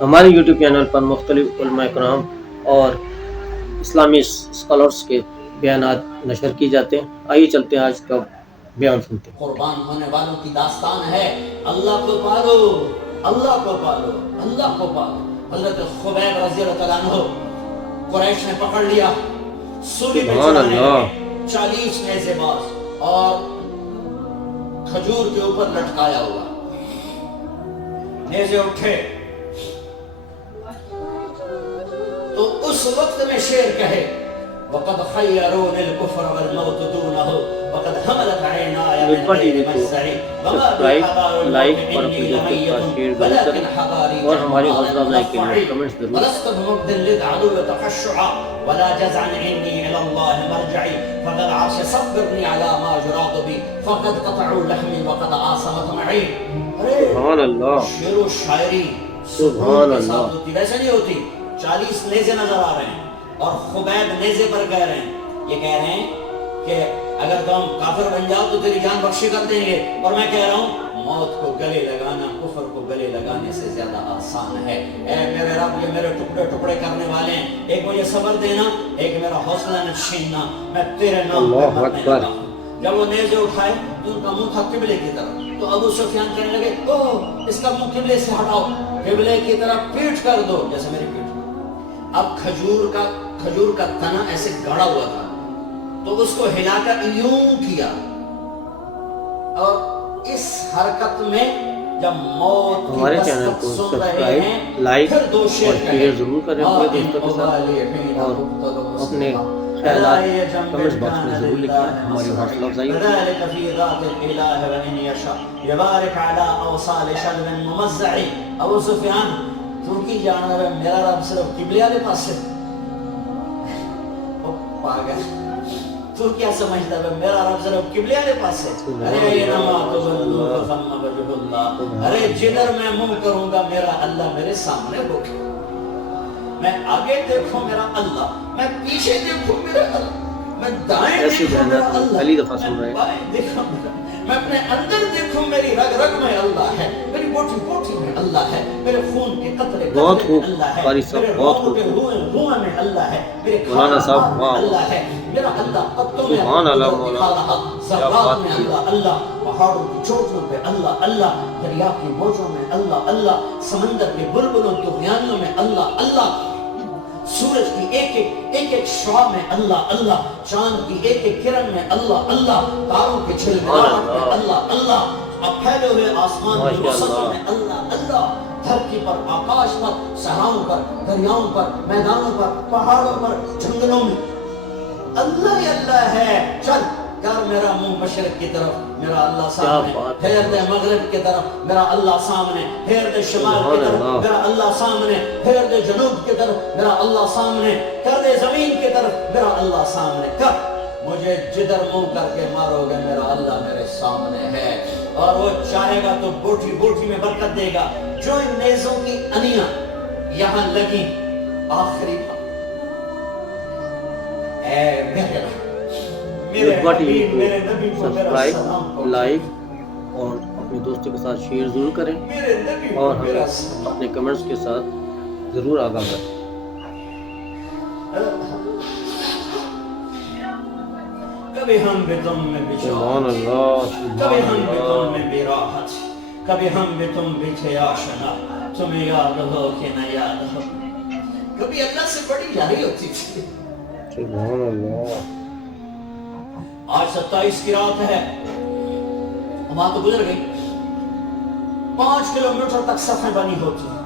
ہمارے YouTube channel پر مختلف علماء کرام اور اسلامی اسکالرس کے بیانات نشر کی جاتے ہیں۔ آئیے چلتے ہیں، آج کا بیان سنتے ہیں۔ قربان ہونے والوں کی داستان ہے، اللہ کو پالو، اللہ کو پالو، اللہ کو پالو۔ حضرت خبیب رضی اللہ تعالیٰ عنہ قریش نے پکڑ لیا، سولی پہ چڑھانے لگے، 40 نیزے باز اور کھجور کے اوپر لٹکایا ہوا۔ نیزے اٹھے تو اس وقت میں شعر کہے وَقَدْ خَيَّرُونِ الْكُفْرَ وَالْمَوْتُ دُونَهُ وَقَدْ حَمَلَتْ عَيْنَايَ مِنْ غَيْرِ مَزَّعِ وَمَا بِي حَضَارُ الْمَوْتِ إِنِّي لَمَيِّتٌ وَلَكِنْ حَضَارِي جَنَّةٌ وَلَسْتُ بِمُبْدٍ لِلْعَدُوِّ تَخَشُّعًا وَلَا جَزْعًا إِنِّي إِلَى اللَّهِ مَرْجِعِي فَذَا الْعَرْشِ صَبِّرْنِي عَلَى مَا يُرَادُ بِي فَقَدْ قَطَعُوا لَحْمِي وَقَدْ عَاصَمَتْ مَعِي۔ سبحان اللہ، شعر و شاعری سبحان اللہ۔ ہوتی، ویسے نہیں ہوتی۔ 40 نیزے نظر آ رہے ہیں اور خبیب نیزے پر کہہ رہے ہیں، یہ کہہ رہے ہیں کہ اگر تم کافر بن جاؤ تو تیری جان بخشی کر دیں گے، اور میں کہہ رہا ہوں موت کو گلے لگانا کفر کو گلے لگانے سے زیادہ آسان ہے۔ اے میرے رب، یہ میرے ٹکڑے ٹکڑے کرنے والے ہیں، ایک مجھے صبر دینا، ایک میرا حوصلہ نہ چھیننا، میں تیرے نام پہ مرنے لگا ہوں۔ جب وہ نیزے اٹھائے تو ان کا منہ تھا قبلے کی طرف، تو ابو سفیان کہنے لگے اوہ اس کا منہ قبلے سے ہٹاؤ، قبلے کی طرف پیٹ کر دو، جیسے میری پیٹ۔ اب کھجور کا تنا ایسے گڑا ہوا تھا، تو اس کو ہلا کر یوں کیا، اور اس حرکت میں جب موت ہمارے چینل کو سبسکرائب، لائک اور شیئر ضرور کریں اپنے دوستوں کے ساتھ، اور اپنے خیالات کمنٹ باکس میں ضرور لکھیں، ہماری حوصلہ افزائی ہوگی۔ ابو سفیان تو کی جانا ہے، میرا رب صرف قبلے والے پاس سے پاگل، تو کیا سمجھتا ہے میرا رب صرف قبلے والے پاس سے؟ ارے جدھر میں منہ کروں گا میرا اللہ میرے سامنے ہوگا، میں آگے دیکھوں میرا اللہ، میں پیچھے دیکھوں میرا اللہ، میں دائیں دیکھوں میرا اللہ، بائیں دیکھوں میرا، میں اپنے اندر دیکھوں میری رگ رگ میں اللہ ہے، میری بوٹی بوٹی میں اللہ ہے، میرے خون کے قطرے قطرے میں اللہ ہے، میرے روح کے روح میں اللہ ہے، میرے کھانا میں اللہ ہے، میرا اللہ پتوں میں دکھا رہا، ذرات میں اللہ اللہ، پہاڑوں کی چوٹیوں پہ اللہ اللہ، دریا کی موجوں میں اللہ اللہ، سمندر کے بلبلوں طغیانوں میں اللہ اللہ، سورج کی ایک ایک شعاع میں اللہ اللہ، چاند کی ایک ایک کرن میں اللہ اللہ، تاروں کے جھلملاہٹ میں اللہ اللہ، اب پھیلے ہوئے آسمان کی وسط میں اللہ اللہ، دھرتی پر، آکاش پر، صحراؤں پر، دریاؤں پر، میدانوں پر، پہاڑوں پر، جنگلوں میں اللہ ہی اللہ ہے۔ چل کر میرا منہ مشرق کی طرف، میرا اللہ سامنے، پھیر دے مغرب کی طرف، میرا اللہ سامنے، پھیر دے شمال کی طرف، میرا اللہ سامنے، پھیر دے جنوب کی طرف، میرا اللہ سامنے، کر دے زمین کی طرف، میرا اللہ سامنے، کر مجھے جدھر منہ کر کے مارو گے میرا اللہ میرے سامنے ہے، اور وہ چاہے گا تو بوٹی بوٹی میں برکت دے گا۔ جو ان نیزوں کی انیاں یہاں لگی، آخری اے میرے سبسکرائب، لائک اور اپنے دوستوں کے ساتھ شیئر ضرور کریں، اور ہمیں اپنے کمنٹس کے ساتھ ضرور آگاہ کریں۔ کبھی ہم بھی تم میں سبحان اللہ، کبھی ہم بھی تم میں بے راحت، کبھی ہم بھی تم بچھے آشنا، تمہیں یاد ہو کہ نہ یاد ہو، کبھی اللہ سے بڑی یاری ہوتی تھی۔ سبحان اللہ۔ آج 27 کی رات ہے، وہاں تو گزر گئی، 5 کلومیٹر تک صفیں بنی ہوتی ہیں،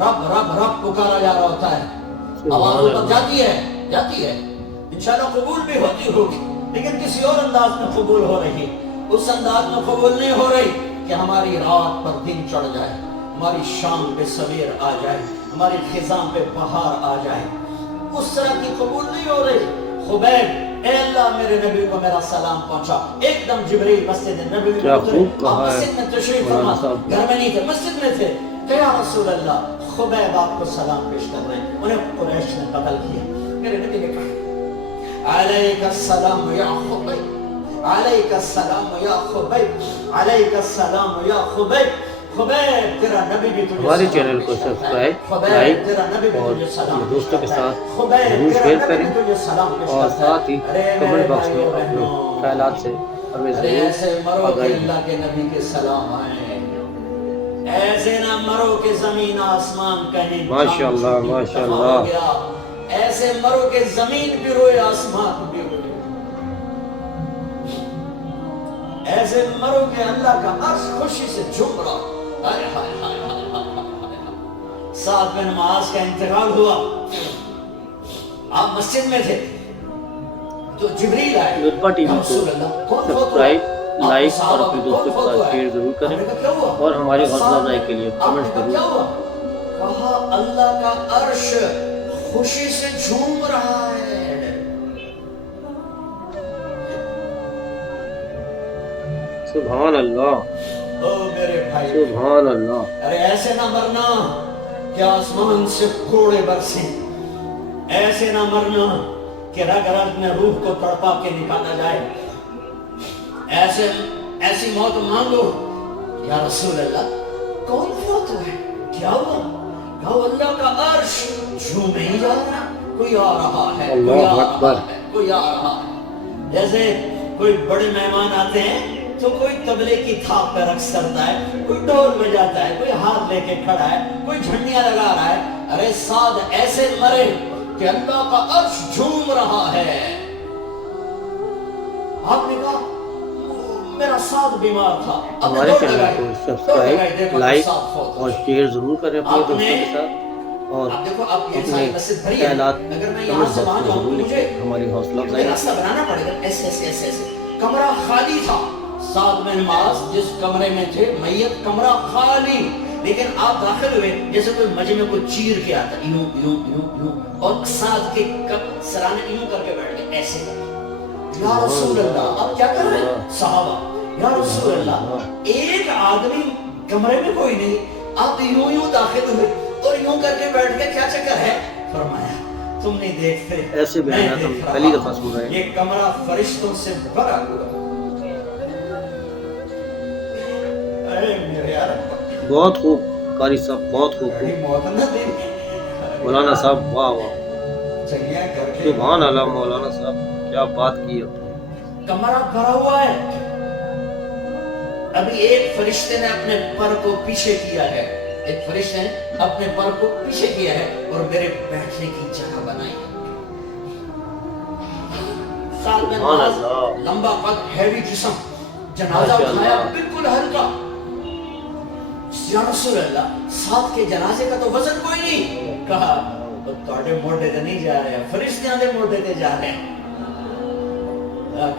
رب رب رب پکارا جا رہا ہوتا ہے، آواز اوپر جاتی ہے، انشاءاللہ قبول بھی ہوتی ہوگی، لیکن کسی اور انداز میں قبول ہو رہی، اس انداز میں قبول نہیں ہو رہی کہ ہماری رات پر دن چڑھ جائے، ہماری شام پہ سویر آ جائے، ہماری خزاں پہ بہار آ جائے، اس طرح کی قبول نہیں ہو رہی۔ خبیب اے اللہ میرے نبی کو میرا سلام پہنچا، ایک دم جبریل مسجد نبی میں اترے، آپ مسجد میں تشریف فرما، گھر میں نہیں تھے مسجد میں تھے، کہ یا رسول اللہ خبیب آپ کو سلام پیش کر رہے ہیں، انہیں قریش نے قتل کیا۔ میرے نبی نے کہا علیک السلام یا خبیب، علیک السلام یا خبیب، علیک السلام یا خبیب۔ خبیب تیرا نبی بھی تجھے ہمارے سلام چینل کو بھیجتا ہے۔ سبسکرائب خبیب لائک تیرا نبی بھی اور تجھے سلام اپنے دوستوں کے بھیجتا ہے۔ ساتھ خبیب ضرور تیرا شیئر نبی کریں بھی تجھے سلام اور بھیجتا ہے۔ ساتھ ہی ارے میرے کمنٹ باکس میں بھائیو اپنے بہنوں، خیالات سے ہمیں ارے ضرور ایسے مرو کہ آگاہی دیں۔ اللہ کے نبی کے سلام آئیں، ایسے نہ مرو کہ زمین آسمان کہیں ماشاءاللہ ماشاءاللہ۔ ہو گیا، ایسے مرو کہ زمین بھی روئے آسمان بھی روئے، ایسے مرو کہ اللہ کا عرش خوشی سے جھوم رہا۔ ہائے ہائے ہائے ہائے ہائے ہائے۔ سعد بن معاذ کا انتقال ہوا، آپ مسجد میں تھے تو جبریل آئے، لطفہ ٹی وی یا کو رسول اللہ کون فوت ہوا؟ سبسکرائب لائک اور اپنے دوستوں کے ساتھ شیئر ضرور کریں اور ہماری حوصلہ افزائی کے لیے کمنٹ ضرور کریں۔ کہا اللہ کا عرش خوشی سے جھوم رہا ہے۔ سبحان اللہ او میرے بھائی، سبحان اللہ۔ ارے ایسے نہ مرنا کہ آسمان سے کوڑے برسیں، ایسے نہ مرنا کہ رگ رگ میں روح کو تڑپا کے نکالا جائے، ایسی موت مانگو۔ یا رسول اللہ کون فوت ہوئے؟ کیا ہوا؟ کہا اللہ کا عرش جھوم ہی جا رہا، کوئی آ رہا ہے، کوئی آ رہا ہے، کوئی آ رہا ہے۔ جیسے کوئی بڑے مہمان آتے ہیں تو کوئی طبلے کی تھاپ پہ رقص کرتا ہے، کوئی ڈھول بجاتا ہے، کوئی ہاتھ لے کے کھڑا ہے، کوئی جھنڈیاں لگا رہا ہے۔ ارے سعد ایسے مرے کہ اللہ کا عرش جھوم رہا ہے۔ آپ نے کہا میرا سعد بیمار تھا، ہمارے چینل کو سبسکرائب لائک اور شیئر ضرور کریں اپنے دوستوں کے ساتھ اور اپنے خیالات کمنٹ باکس میں ضرور لکھیں، ہماری حوصلہ افزائی۔ راستہ بنانا پڑے گا، ایسے ایسے ایسے ایسے۔ کمرہ خالی تھا، سعد بن معاذ جس کمرے میں تھے، میت کمرہ خالی، لیکن آپ داخل ہوئے جیسے کوئی مجمع میں کوئی چیر کے آتا، یوں یوں یوں یوں، اور سعد کے سرانے یوں کر کے بیٹھ گئے، ایسے کر کے۔ یا رسول اللہ آپ کیا کر رہے ہیں؟ صحابہ، یا رسول اللہ ایک آدمی کمرے میں کوئی نہیں، آپ یوں یوں داخل ہوئے اور یوں کر کے بیٹھ گئے، کیا چکر ہے؟ فرمایا تم نہیں دیکھتے، ایسے بیانات ہم پہلی دفعہ سن رہے ہیں۔ یہ کمرہ فرشتوں سے بھرا ہوا۔ اے میرے عرب، بہت خوب قاری صاحب، بہت خوب بڑی موت نہ دے، مولانا صاحب، واہ واہ، چلیاں کر کے سبحان اللہ مولانا صاحب، کیا بات کی ہے۔ کمرہ بھرا ہوا ہے۔ ابھی ایک فرشتے نے اپنے پر کو پیچھے کیا ہے، ایک فرشتے نے اپنے پر کو پیچھے کیا ہے اور میرے بیٹھنے کی جگہ بنائی ہے۔ ساتھ میں لمبا قد، ہیوی جسم، جنازہ اٹھایا بالکل ہلکا۔ یا رسول اللہ ساتھ کے جنازے کا تو وزن کوئی نہیں۔ کہا تھوڑے موڈے تے نہیں جا رہے، فرشتیاں دے موڈے تے جا رہے ہیں۔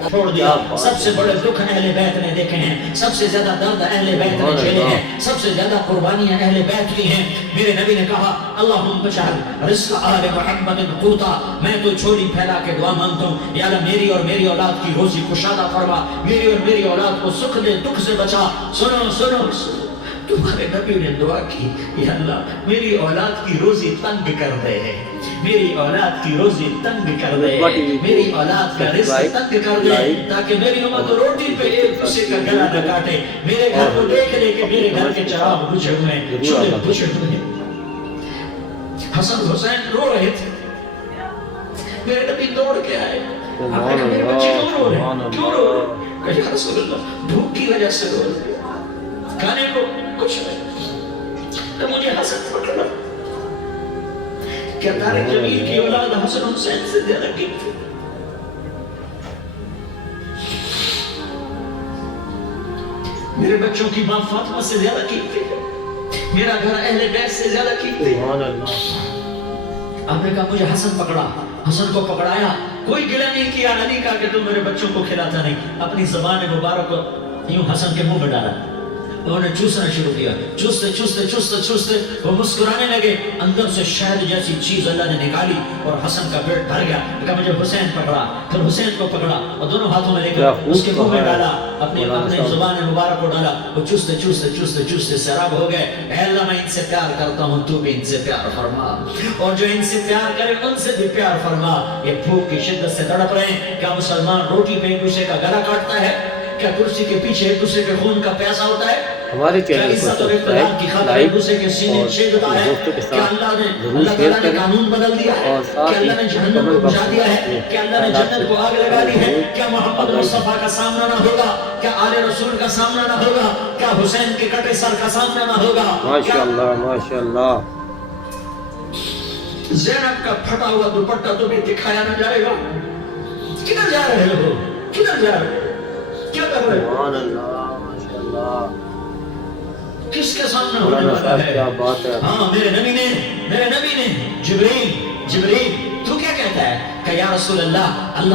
چھوڑ دیا، سب سے بڑے دکھ اہل بیت نے دیکھے ہیں، سب سے زیادہ درد اہل بیت نے جھیلے ہیں، سب سے زیادہ قربانیاں اہل بیت کی ہیں۔ میرے نبی نے کہا اللہم اجعل رزق آل محمد قوتا، میں تو چھولی پھیلا کے دعا مانگتا ہوں، یا اللہ میری اور میری اولاد کی روزی کشادہ فرما، میری اور میری اولاد کو سکھ دے، دکھ سے بچا۔ سنو سنو تمہارے نبی نے دعا کی، یا اللہ میری اولاد کی روزی تنگ کر دے، میری اولاد کی روزی تنگ کر دے، میری اولاد کا رزق تنگ کر دے، تاکہ میری امت روٹی پہ ایک دوسرے کا گلا نہ کاٹے، میرے گھر کو دیکھ لے کہ میرے گھر کے چراغ بجھے ہوئے ہیں، چولہے بجھے ہوئے ہیں۔ حسن حسین رو رہے تھے، میرے نبی دوڑ کے آئے، آپ نے کہا میرے بچے کیوں رو رہے ہیں؟ کیوں رو رہے ہیں؟ کہا یا رسول اللہ بھوک کی وجہ سے رو رہے ہیں، کھانے کو کچھ نہیں۔ تو مجھے حسد پکڑا، کیا طارق جمیل کی اولاد حسن حسین سے زیادہ قیمتی؟ میرے بچوں کی ماں فاطمہ سے زیادہ قیمتی ہے، میرا گھر اہل بیت سے زیادہ قیمتی ہے۔ آپ نے کہا مجھے حسن پکڑا، حسن کو پکڑایا، کوئی گلہ نہیں کیا، علی کہا کہ تم میرے بچوں کو کھلاتا نہیں، اپنی زبان مبارک کو یوں حسن کے منہ میں ڈالا، انہوں نے چوسنا شروع کیا، چوستے چوستے چوستے چوستے وہ مسکرانے لگے، اندر سے شہد جیسی چیز اللہ نے نکالی اور حسن کا پیٹ بھر گیا۔ کہا مجھے حسین پکڑا، پھر حسین کو پکڑا اور دونوں ہاتھوں میں لے کر اس کے منہ میں ڈالا، اپنے زبان مبارک کو ڈالا، وہ چوستے چوستے چوستے چوستے سیراب ہو گئے۔ اے اللہ میں ان سے پیار کرتا ہوں، تو بھی ان سے پیار فرما، اور جو ان سے پیار کرے ان سے بھی پیار فرما۔ یہ بھوک کی شدت سے تڑپ رہے ہیں، کیا مسلمان روٹی پہ ایک دوسرے کا گلا کاٹتا ہے؟ کیا کرسی کے پیچھے ایک دوسرے کے خون کا پیاسا ہوتا ہے؟ ہمارے چینل کو سبسکرائب، لائک اور دوستوں کے ساتھ ضرور شیئر کریں اور ساتھ ہی کمنٹ باکس میں کہ اللہ نے جنت کو آگ لگا دی ہے، کیا محمد مصطفیٰ کا سامنا نہ ہوگا، کیا آل رسول کا سامنا نہ ہوگا، کیا حسین کے کٹے سر کا سامنا نہ ہوگا۔ ماشاءاللہ ماشاءاللہ۔ زینب کا پھٹا ہوا دوپٹہ تمہیں دکھایا نہ جائے گا؟ کدھر جا رہے ہو؟ کدھر جا رہے ہو؟ کیا کر رہے ہو؟ سبحان اللہ ماشاءاللہ۔ کس کے سامنے ہونے والا ہے؟ کیا بات ہے۔ ہاں میرے نبی نے جبریل تو کیا کہتا ہے کہ یا رسول اللہ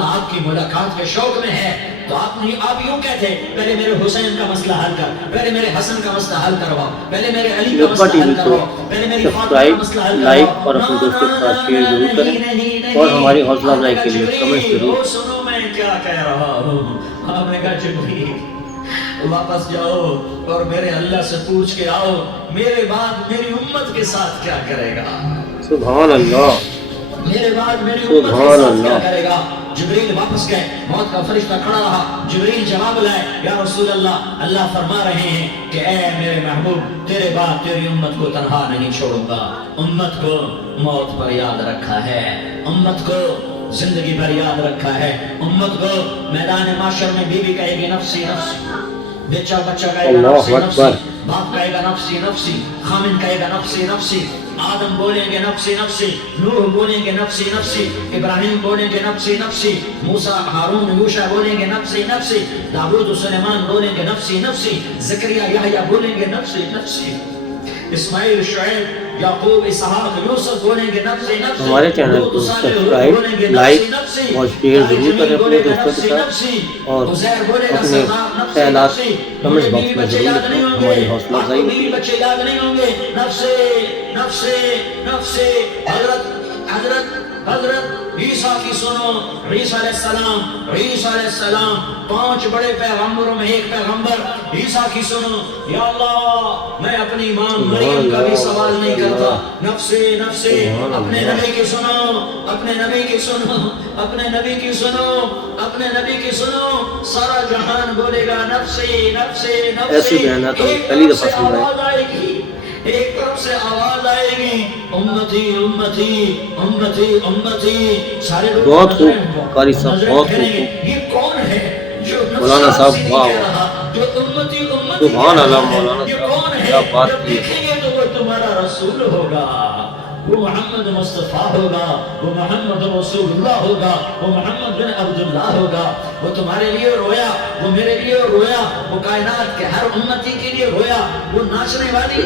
آپ کی ملاقات کے شوق میں ہے، تو آپ یوں کہتے پہلے میرے حسین کا مسئلہ حل کر، پہلے میرے حسن کا مسئلہ حل کروا، پہلے میرے علی کا مسئلہ حل کروا، پہلے میری فاطمہ کا مسئلہ حل کروا۔ لائک اور اپنے دوستوں کے ساتھ شیئر ضرور کریں اور ہماری حوصلہ افزائی کے لیے کمنٹ ضرور۔ سنو میں کیا کہہ رہا ہوں۔ آپ نے کہا جبریل واپس جاؤ اور میرے اللہ سے پوچھ کے آؤ میرے بعد میری امت کے ساتھ کیا کرے گا۔ سبحان اللہ۔ میرے بعد میری امت کے ساتھ کیا کرے گا۔ جبریل واپس گئے، موت کا فرشتہ کھڑا رہا، جبریل جواب لائے، یا رسول اللہ فرما رہے ہیں کہ اے میرے محبوب تیرے بعد تیری امت کو تنہا نہیں چھوڑوں گا۔ امت کو موت پر یاد رکھا ہے، امت کو زندگی پر یاد رکھا ہے، امت کو میدان معاشر میں بیوی کہے گی نفسی نفسی، بچہ کہے گا نفسی نفسی، باپ کہے گا نفسی نفسی، خامن کہے گا نفسی نفسی، آدم بولیں گے نفسی نفسی، نوح بولیں گے نفسی نفسی، ابراہیم بولیں گے نفسی نفسی، موسیٰ ہارون یوشع بولیں گے نفسی نفسی، داؤد سلیمان بولیں گے نفسی نفسی، زکریا یحییٰ بولیں گے نفسی نفسی، اسماعیل شعیب یعقوب اسحاق یوسف بولیں گے نفسی نفسی۔ ہمارے چینل کو سبسکرائب، لائک اور شیئر ضرور کریں اپنے دوستوں کے ساتھ اور اپنے خیالات کمنٹ باکس میں ضرور لکھیں، ہماری حوصلہ افزائی ہوتی ہے۔ بچے یاد نہیں ہوں گے نفسے نفسے نفسے۔ حضرت عیسیٰ کی سنو، عیسیٰ علیہ السلام 5 بڑے پیغمبروں میں ایک پیغمبر عیسیٰ کی سنو۔ یا اللہ میں اپنی ماں مریم کا بھی سوال نہیں کرتا، نفسے نفسے۔ اپنے نبی کی سنو، اپنے نبی کی سنو، اپنے نبی کی سنو، اپنے نبی کی سنو۔ سارا جہان بولے گا نفسے نفسے نفسے۔ ایسی بیانات ہم پہلی دفعہ سن رہے ہیں۔ ایک طرف سے آواز آئے گی امتی امتی امتی امتی، سارے لوگ بہت خوب قاری صاحب، بہت خوب۔ یہ کون ہے جو مولانا صاحب واہ جو امتی امتی سبحان اللہ مولانا یہ صاحب کون ہے؟ کیا بات جب کی۔ دیکھیں گے تو وہ تمہارا رسول ہوگا، وہ محمد مصطفیٰ ہوگا، وہ محمد رسول اللہ ہوگا، وہ محمد بن عبداللہ ہوگا۔ وہ تمہارے لیے رویا، وہ میرے لیے رویا، وہ کائنات کے ہر امتی کے لیے رویا، وہ ناچنے والی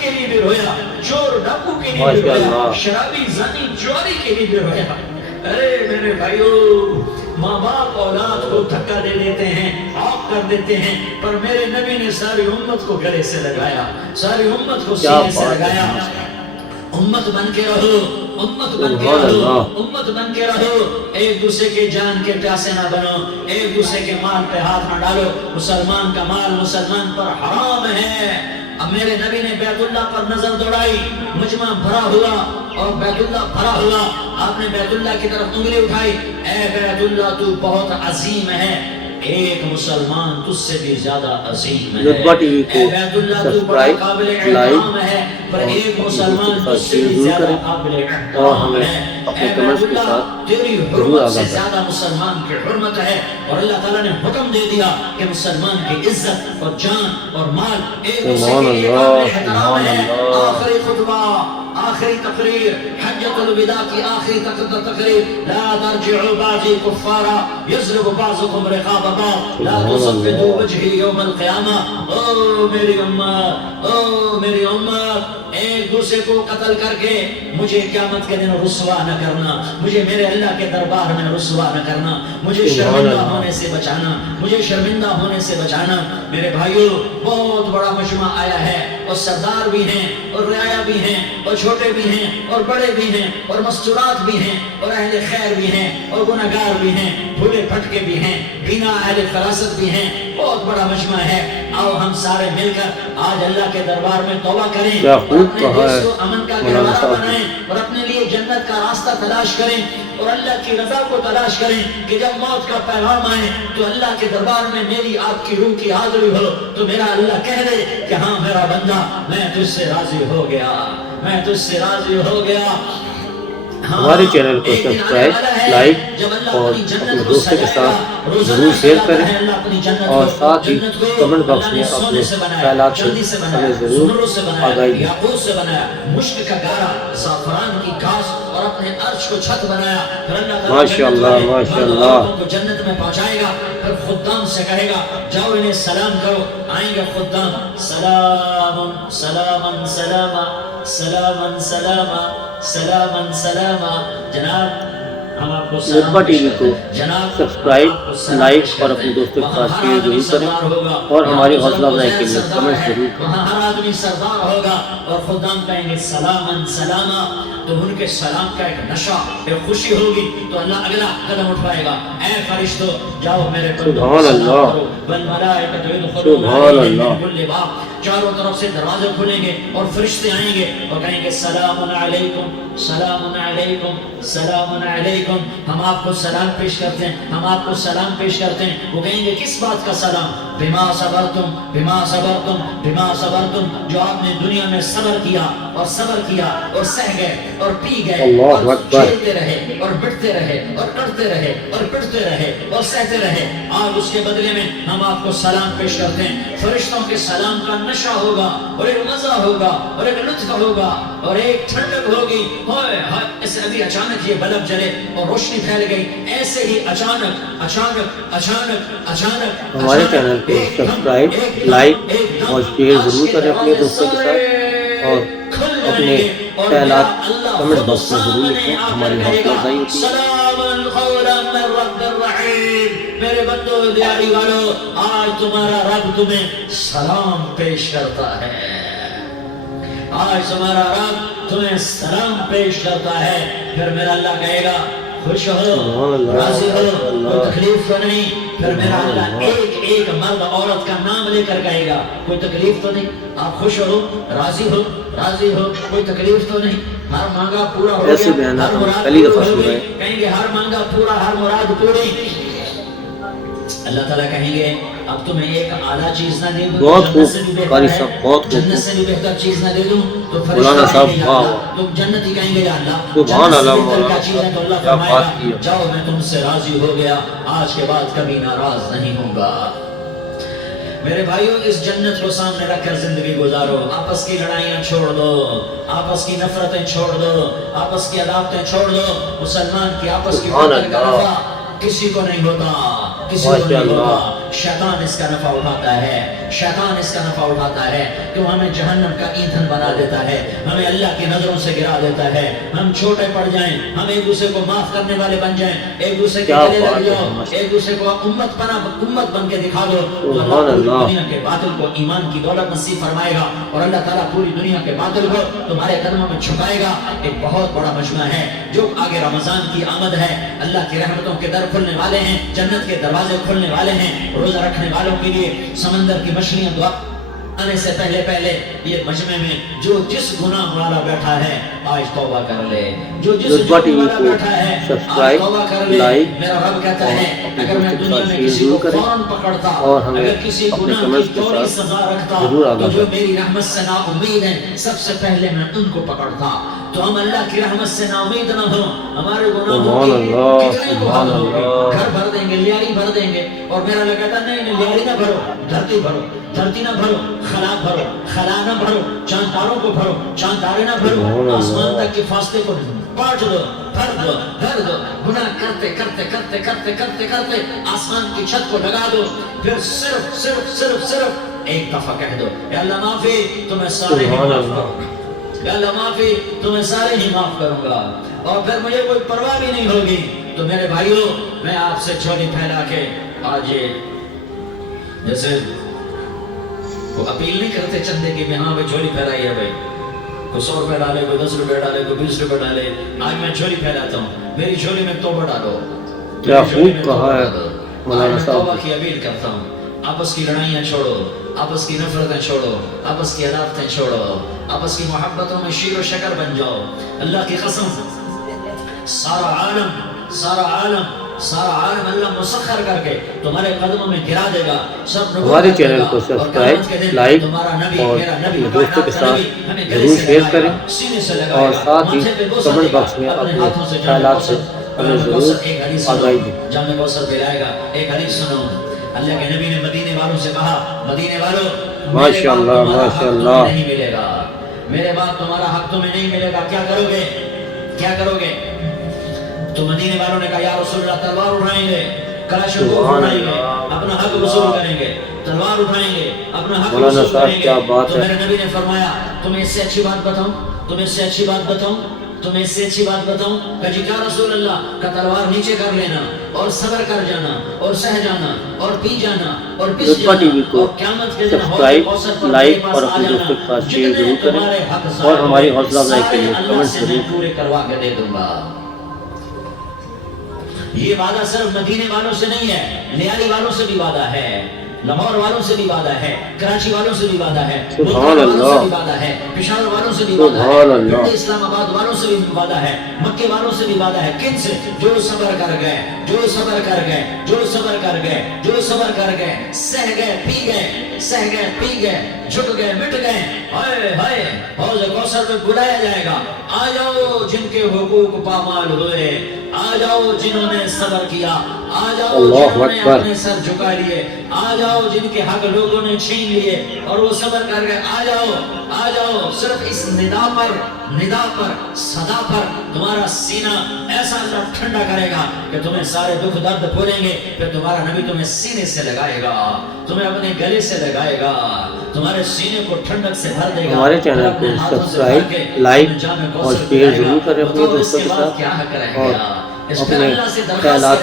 کے لیے بھی رویا، چور ڈاکو کے لیے بھی رویا، شرابی زانی چوری کے لیے بھی رویا۔ ارے میرے بھائیو، ماں باپ اولاد کو دھکا دے دیتے ہیں، آف کر دیتے ہیں، پر میرے نبی نے ساری امت کو گلے سے لگایا، ساری امت کو سینے سے لگایا۔ امت بن کے رہو، امت بن کے رہو، امت بن کے رہو، ایک دوسرے کے جان کے پیاسے نہ بنو، ایک دوسرے کے مال پہ ہاتھ نہ ڈالو۔ مسلمان کا مال مسلمان پر حرام ہے۔ اب میرے نبی نے بیت اللہ پر نظر دوڑائی، مجمع بھرا ہوا اور بیت اللہ بھرا ہوا، آپ نے بیت اللہ کی طرف انگلی اٹھائی، اے بیت اللہ تو بہت عظیم ہے، ایک مسلمان تجھ سے بھی زیادہ عظیم ہے۔ لطفہ ٹی وی کو بیت اللہ تو بڑا قابل احترام ہے، پر ایک مسلمان تجھ سے بھی زیادہ قابل احترام ہے۔ اپنے کمنٹس کے ساتھ تیری حرمت سے زیادہ مسلمان کی حرمت ہے، اور اللہ تعالیٰ نے حکم دے دیا کہ مسلمان کی عزت اور جان اور مال ایک دوسرے کے لیے قابل احترام ہے۔ آخری خطبہ، آخری تقریر، حجۃ الوداع کی آخری تقریر، لا ترجعوا بعدی کفارا یضرب بعضکم رقاب بعض لا تصفدوا وجہی یوم القیامہ۔ او میری امت، او میری امت، ایک دوسرے کو قتل کر کے مجھے قیامت کے دن رسوا نہ کرنا، مجھے میرے اللہ کے دربار میں رسوا نہ کرنا، مجھے شرمندہ ہونے سے بچانا، مجھے شرمندہ ہونے سے بچانا۔ میرے بھائیو، بہت بڑا مجمع آیا ہے، اور سردار بھی ہیں اور رعایا بھی ہیں اور چھوٹے بھی ہیں اور بڑے بھی ہیں اور مستورات بھی ہیں اور اہل خیر بھی ہیں اور گنہگار بھی ہیں، بھولے پھٹکے بھی ہیں، بینا اہل فراست بھی ہیں۔ بہت بڑا مجمع ہے، आओ हम सारे मिलकर आज अल्लाह के दरबार में तौबा करें क्या और खूब अपने कहा देश है को अमन का मौलाना गहवारा साहब ने। बनाएं और अपने लिए जन्नत का रास्ता तलाश करें और अल्लाह की रजा को तलाश करें कि जब मौत का पैगाम आए तो अल्लाह के दरबार में मेरी आपकी रूह की हाजिरी हो तो मेरा अल्लाह कह दे कि हाँ मेरा बंदा मैं तुझसे राजी हो गया, मैं तुझसे राजी हो गया। हमारे चैनल को सब्सक्राइब, लाइक और अपने दोस्तों के साथ ज़रूर शेयर करें और साथ ही कमेंट बॉक्स में अपने ख्यालात से हमें ज़रूर आगाही दें। से बनाया मुश्क का गारा, ज़ाफ़रान की घास और अपने अर्श को छत बनाया। फिर अल्लाह ताला माशाअल्लाह, माशाअल्लाह। को जन्नत में पहुंचाएगा। फिर खुद्दाम से कहेगा जाओ इन्हें सलाम करो। आएंगे खुद्दाम, सलामन सलामन सलामा सलामन सलामा सलामन सलामा। जनाब हम आपको मुब्बा टीवी को सब्सक्राइब, लाइक और अपने दोस्तों के साथ शेयर जरूर करें और हमारी हौसला अफजाई के लिए कमेंट जरूर करें। वहाँ हर आदमी सरदार होगा और खुदाम कहेंगे सलामन सलामा। तो उनके सलाम का एक नशा, एक खुशी होगी तो अल्लाह अगला कदम उठाएगा। ऐ फरिश्तों जाओ मेरे सुभान अल्लाह, सुभान अल्लाह। चारों तरफ से दरवाजे खुलेंगे और फरिश्ते आएंगे और कहेंगे सलामुन अलैकुम सलामुन अलैकुम सलामुन अलैकुम। हम आपको सलाम पेश करते हैं, हम आपको सलाम पेश करते हैं। वो कहेंगे किस बात का सलाम? बिमा सबरतुम बिमा सबरतुम बिमा सबरतुम। जो आपने दुनिया में सब्र किया और सब्र किया और सह गए और पी गए और झेलते रहे और बिटते रहे और करते रहे और पिटते रहे और सहते रहे। आज उसके बदले में हम आपको सलाम पेश करते हैं। फरिश्तों के सलाम का नशा होगा और एक मजा होगा और एक लुत्फ होगा और एक ठंडक होगी। ऐसे अभी अचानक ये बल्ब जले और रोशनी फैल गई, ऐसे ही अचानक अचानक अचानक अचानक हमारे चैनल को सब्सक्राइब, लाइक और शेयर जरूर करें अपने दोस्तों के साथ और अपने ख्यालात कमेंट बॉक्स में जरूर लिखें। हमारी हौसला अफजाई होती है। मेरे बंदो दिहाड़ी वालों, आज तुम्हारा रब तुम्हें सलाम पेश करता है। आज तुम्हारा रब तुम्हें सलाम पेश करता है। फिर मेरा अल्लाह कहेगा खुश हो, राजी हो, कोई तकलीफ तो नहीं। फिर मेरा अल्लाह एक एक मर्द औरत का नाम लेकर कहेगा कोई तकलीफ तो नहीं, आप खुश हो, राजी हो, राजी हो, कोई तकलीफ तो नहीं। हर मांगा पूरा हो गया, हर मुराद पूरी हो गई। कहेंगे हर मांगा पूरा, हर मुराद पूरी। अल्लाह ताला कहेंगे अब तुम्हें एक आला चीज ना दे दूं, बहुत खूब कारी साहब, बहुत खूब, जन्नत से भी बेहतर चीज ना दे दूं तो मौलाना साहब वाह, तुम जन्नत ही कहेंगे या अल्लाह सुभान अल्लाह। क्या चीज है तो अल्लाह क्या बात फरमाएगा की है। जाओ मैं तुमसे राजी हो गया, आज के बाद कभी नाराज नहीं होगा। मेरे भाइयों, इस जन्नत को सामने रखकर जिंदगी गुजारो। आपस की लड़ाइयां छोड़ दो, आपस की नफरतें छोड़ दो, आपस की अदावतें छोड़ दो। मुसलमान की आपस की बातें का नफा किसी को नहीं होता, किसी को नहीं होता। शैतान इसका नफा उठाता है, शैतान इसका नफा उठाता है कि हमें जहन्नम का ईंधन बना देता है, हमें अल्लाह की नजरों से गिरा देता है। हम छोटे पड़ जाएं, हम एक दूसरे को माफ करने वाले बन जाएं, एक दूसरे के गले लग जाओ, एक दूसरे को उम्मत बन के दिखा दो तो अल्लाह दुनिया के बातिल को ईमान की दौलत नसीब फरमाएगा और अल्लाह ताला पूरी दुनिया के बातिल को तुम्हारे कदमों में झुकाएगा। एक बहुत बड़ा मजमा है जो आगे रमजान की आमद है, अल्लाह की रहमतों के दर खुलने वाले हैं, जन्नत के दरवाजे खुलने वाले हैं। रोजा रखने वालों के लिए समंदर की मछलियां दुआ आने से पहले पहले ये मजमे में जो जिस गुनाह वाला बैठा है आज तौबा कर ले, जो जिस जुर्म वाला बैठा है आज तौबा कर ले। मेरा रब कहता है अगर मैं दुनिया में किसी को फौरन पकड़ता, अगर किसी गुनाह की चौड़ी सजा रखता तो जो मेरी रहमत से ना उम्मीद है सबसे पहले मैं उनको पकड़ता। तो हम अल्लाह की रहमत से ना उम्मीद ना हो, हमारे गुनाहों कितने को हल होंगे, घर भर देंगे, लियारी भर देंगे। और मेरा कहता नहीं लियारी ना भरो, धरती भरो, धरती ना भरो, खला भरो, खला ना भरो, चांद तारों को भरो, चांद तारे ना भरो, आसमान तक के फासले को बांट दो, भर दो, भर दो। गुनाह करते करते करते करते करते करते आसमान की छत को लगा दो। फिर सिर्फ सिर्फ सिर्फ सिर्फ एक दफा कह दो अल्लाह माफी, तुम्हें सारे ही माफ करूंगा, अल्लाह माफी, तुम्हें सारे ही माफ करूंगा और फिर मुझे कोई परवाह भी नहीं होगी। तो मेरे भाइयों, मैं आपसे झोली फैला के आज जैसे वो अपील नहीं करते चंदे की हाँ भाई झोली फैलाई है, भाई कोई 100 रुपए डाले, कोई 10 रुपए डाले, कोई 20 रुपए डाले। आज मैं झोली फैलाता हूँ, मेरी झोली में तौबा डालो। क्या खूब कहा है मौलाना साहब। तौबा की अपील करता हूँ, आपस की लड़ाइयाँ छोड़ो, आपस की नफरतें छोड़ो, आपस की अदावतें छोड़ो, आपस की मोहब्बतों में शीर व शकर बन जाओ। अल्लाह की कसम सारा आलम अल्लाह मुसख्खर करके तुम्हारे कदमों में गिरा देगा। सब हमारे चैनल को सब्सक्राइब, लाइक और अपने दोस्तों के साथ जरूर शेयर करें और साथ ही कमेंट बॉक्स में अपने ख्यालात से हमें जरूर आगाही दें। जामे कौसर पिलाएगा। एक हदीस सुनो, अल्लाह के नबी ने मदीने वालों से कहा, मदीने वालों माशाअल्लाह माशाअल्लाह नहीं मिलेगा, मेरे बाद तुम्हारा हक तुम्हें नहीं मिलेगा, क्या करोगे? क्या करोगे? तो मदीने वालों ने कहा, या रसूलल्लाह तलवार उठाएंगे, कलाशकों उठाएंगे, अपना हक वसूल करेंगे, तलवार उठाएंगे, अपना हक वसूल करेंगे। तो मेरे नबी ने फरमाया, तुम्हें इससे अच्छी बात बताऊं, तुम्हें इससे अच्छी बात बताऊं, तुम्हें इससे अच्छी बात बताऊं? कहा जी क्या रसूल अल्लाह? का तलवार नीचे कर लेना और सब्र कर जाना और सह जाना और पी जाना और पिस जाना और क़यामत के दिन सब्सक्राइब, लाइक और अपने दोस्तों के साथ शेयर जरूर करें और हमारी हौसला अफजाई के लिए कमेंट जरूर पूरे करवा के दे दूंगा। ये वादा सिर्फ मदीने वालों से नहीं है, लियाली वालों से भी वादा है, लाहौर वालों से भी वादा है, कराची वालों से भी वादा है, सुभान अल्लाह, वादा है, पेशावर वालों से भी वादा है, इस्लामाबाद वालों से भी वादा है, मक्के वालों से भी वादा है। किन से? जो सब्र कर गए, जो सब्र कर गए, जो सब्र कर गए, जो सब्र कर गए, सह गए, पी गए, सह गए, पी गए, झुक गए, मिट गए। हाय हाय, हौज़ कौसर में बुलाया जाएगा, आ जाओ जिनके हुकूक पामाल हुए, आ जाओ जिन्होंने सब्र किया, आ जाओ जिन्होंने अपने सर झुका लिए, आ जाओ जिनके हक लोगों ने छीन लिए और वो सब्र कर गए। आ जाओ, आ जाओ। सिर्फ इस निदा पर, सदा पर तुम्हारा सीना ऐसा अल्लाह ठंडा करेगा कि तुम्हें सारे दुख दर्द भूलेंगे। फिर तुम्हारा नबी तुम्हें सीने से लगाएगा, तुम्हें अपने गले से लगाएगा, तुम्हारे सीने को ठंडक से भर देगा। हमारे चैनल को सब्सक्राइब, लाइक और शेयर जरूर करें अपने दोस्तों के साथ और अपने ख्यालात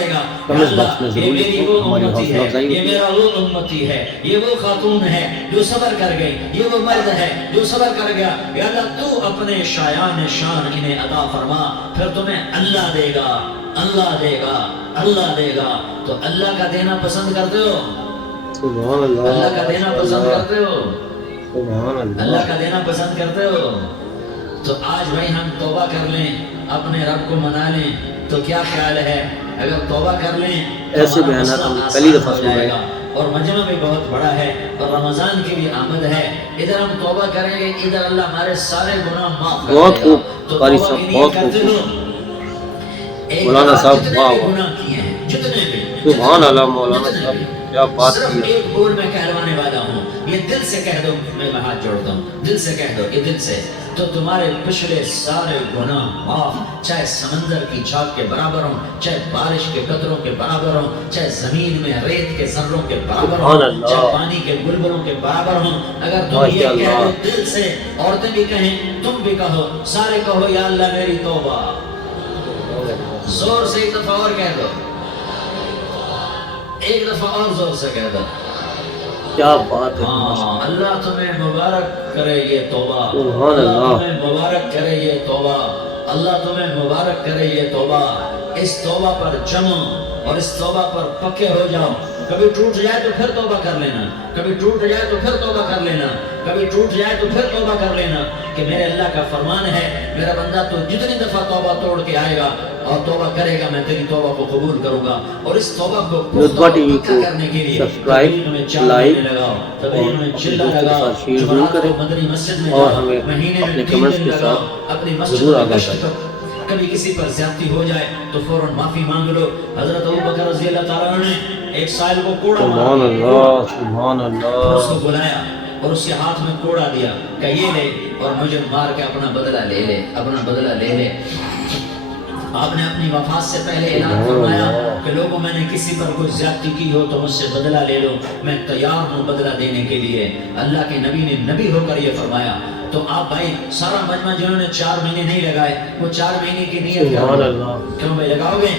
कमेंट बॉक्स में जरूर लिखें। हमारी हौसला अफजाई ये मेरा वो उम्मती है, ये वो खातून है जो सब्र कर गई, ये वो मर्द है जो सब्र कर गया। या अल्लाह तू अपने शायान शान इन्हें अता फरमा, फिर तुम्हें अल्लाह देगा, अल्लाह देगा, अल्लाह देगा। तो अल्लाह का देना पसंद करते हो? सुभान अल्लाह, अल्लाह का देना पसंद करते हो? सुभान अल्लाह, अल्लाह का देना पसंद करते हो? तो आज भाई हम तौबा कर लें, अपने रब को मना लें। तो क्या ख्याल है अगर तौबा कर लें? ऐसे बयानात हम पहली दफा सुन रहे हैं और मजमा भी बहुत बड़ा है और रमजान की भी आमद है। इधर हम तौबा करेंगे, इधर अल्लाह हमारे सारे गुनाह माफ कर बहुत देगा। खूब तो कारी तौबा साहब, की बहुत नीयत करते खूब। हो। एक मौलाना बार साहब, जितने वाह, भी वाह। गुनाह किए हैं, जितने भी, सुभान अल्लाह, मौलाना जितने साहब भी, क्या बात सिर्फ की है। एक बोल मैं कहलवाने वाला हूँ, ये दिल से कह दो, मैं हाथ जोड़ता हूँ, दिल से कह दो, ये दिल से, तो तुम्हारे पिछले सारे गुनाह माफ, चाहे समंदर की झाग के बराबर हो, चाहे बारिश के कतरों के बराबर हो, चाहे जमीन में रेत के जर्रों के बराबर हो, चाहे पानी के बुलबुलों के बराबर हो। अगर तुम ये कह दो दिल से, औरतें भी कहें, तुम भी कहो, सारे कहो, या अल्लाह मेरी तौबा। जोर से एक दफा और कह दो, एक दफा और जोर से कह दो। क्या बात है। हाँ, अल्लाह तुम्हें मुबारक करे ये तौबा, सुभान अल्लाह, तुम्हें मुबारक करे ये तौबा, अल्लाह तुम्हें मुबारक करे ये तौबा। इस तौबा पर जमो और इस तौबा पर पक्के हो जाओ। कभी टूट जाए तो फिर तौबा कर लेना, कभी टूट जाए तो फिर तौबा कर लेना, कभी टूट जाए तो फिर तौबा कर लेना कि मेरे अल्लाह का फरमान है, मेरा बंदा तो जितनी दफा तौबा तोड़ के आएगा और तौबा करेगा, मैं तेरी तौबा को कबूल करूंगा। और इस तौबा को रुतबा टीवी को करने के लिए सब्सक्राइब, लाइक और लगाओ, अपने दोस्तों के साथ शेयर जरूर करें और हमें अपने कमेंट्स के साथ जरूर आगाह करें। कभी किसी पर ज्यादती हो जाए तो फौरन माफी मांग लो। हजरत अबू बकर रज़ी अल्लाह ताला ने एक साहिल को कोड़ा सुभान अल्लाह, सुभान अल्लाह, उसको बुलाया और उसके हाथ में कोड़ा दिया कि ये ले और मुझे मार के अपना बदला ले ले, अपना बदला ले ले। आपने अपनी वफात से पहले ऐलान फरमाया कि लोगों, मैंने किसी पर कोई ज्यादती की हो तो मुझसे बदला ले लो, मैं तैयार हूँ बदला देने के लिए। अल्लाह के नबी ने नबी होकर ये फरमाया। तो आप भाई सारा मजमा जिन्होंने 4 महीने नहीं लगाए, वो 4 महीने की नियत करो। क्यों भाई लगाओगे?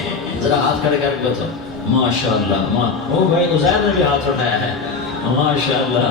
जरा हाथ खड़े करके बताओ। माशाअल्लाह, ओ भाई उज़ैर ने भी हाथ उठाया है। माशाअल्लाह,